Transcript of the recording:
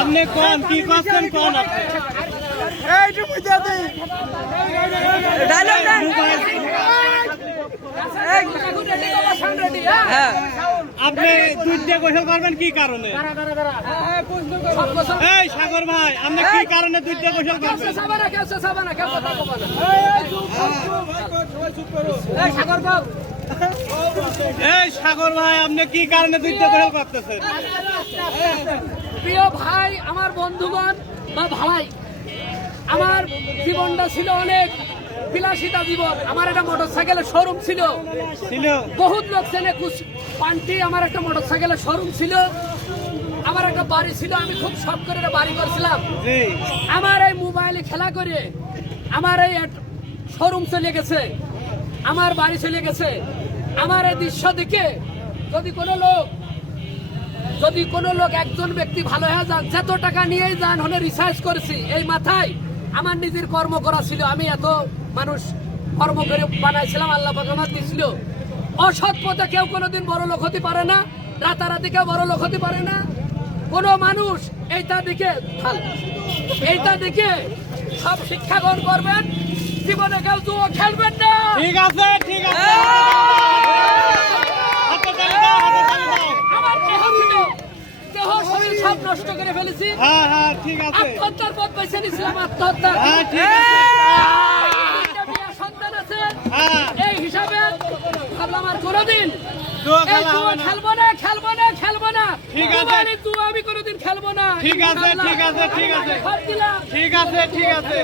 আপনি কোন কি করছেন কোন আপনি দুধ দিয়ে গোসল করবেন কি কারণে? এই সাগর ভাই, আপনি কি কারণে দুধ দিয়ে গোসল করবেন? এই সাগর ভাই, আপনি কি কারণে দুধ দিয়ে গোসল করতেছেন? প্রিয় ভাই, আমার বন্ধুগণ বা ভাই, আমার জীবনটা ছিল অনেক বিলাসিতা জীবন। আমার একটা মোটরসাইকেলের শোরুম ছিল, বহুত লোক চেনে পান্টি। আমার একটা মোটরসাইকেলের শোরুম ছিল, আমার একটা বাড়ি ছিল। আমি খুব শখ করে একটা বাড়ি করছিলাম। আমার এই মোবাইলে খেলা করে আমার এই শোরুম চলে গেছে, আমার বাড়ি চলে গেছে। আমার এই দৃশ্য দেখে যদি কোনো লোক একজন ব্যক্তি ভালো হয়ে যান, যত টাকা নিয়েই যান, হলে রিসার্চ করেছি এই মাথায় আমার নিজের কর্ম করা ছিল। আমি এত মানুষ কর্ম করে বানাইছিলাম, আল্লাহ পাক আমাকে দিয়েছিল। অসৎ পথে কেউ কোনোদিন বড় লোক হতে পারে না, রাতারাতি কেউ বড় লোক হতে পারে না। কোনো মানুষ এইটা দেখে সব শিক্ষা গ্রহণ করবেন। জীবনে কেউ জুয়া খেলবেন না। ঠিক আছে, ঠিক আছে। সব নষ্ট করে ফেলেছি। ঠিক আছে। আত্মহত্যার পথ বেছে নিয়েছিলাম, আত্মহত্যা। সন্তান আছে, এই হিসাবে ভাবলাম আর কোনোদিন খেলবো না। ঠিক আছে, আমি কোনোদিন খেলবো না। ঠিক আছে, ঠিক আছে, ঠিক আছে, ঠিক আছে, ঠিক আছে।